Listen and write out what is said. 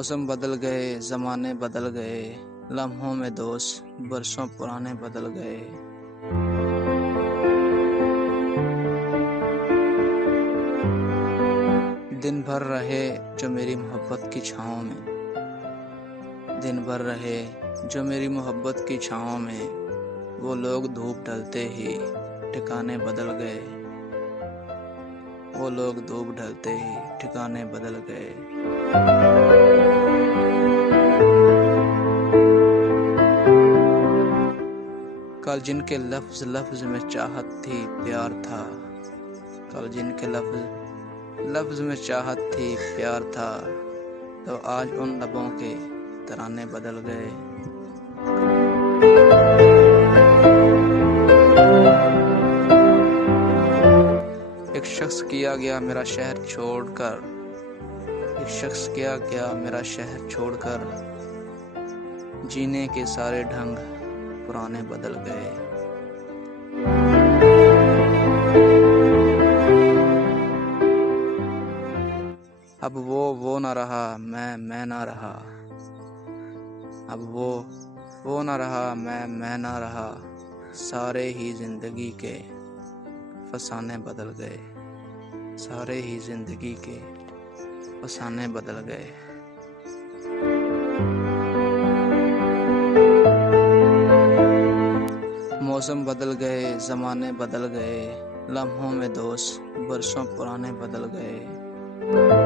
मौसम बदल गए, ज़माने बदल गए, लम्हों में दोस्त बरसों पुराने बदल गए। दिन भर रहे जो मेरी मोहब्बत की छाँव में, दिन भर रहे जो मेरी मोहब्बत की छाँव में, वो लोग धूप ढलते ही ठिकाने बदल गए। वो लोग धूप ढलते ही ठिकाने बदल गए। कल जिनके लफ्ज़ लफ्ज़ में चाहत थी प्यार था, कल जिनके लफ्ज़ में चाहत थी प्यार था, तो आज उन लबों के तराने बदल गए। एक शख्स किया गया मेरा शहर छोड़कर, एक शख्स किया गया मेरा शहर छोड़कर, जीने के सारे ढंग पुराने बदल गए। अब वो न रहा, मैं ना रहा। अब वो न रहा, मैं ना रहा। सारे ही जिंदगी के फसाने बदल गए। सारे ही जिंदगी के फसाने बदल गए। मौसम बदल गए, ज़माने बदल गए, लम्हों में दोस्त बरसों पुराने बदल गए।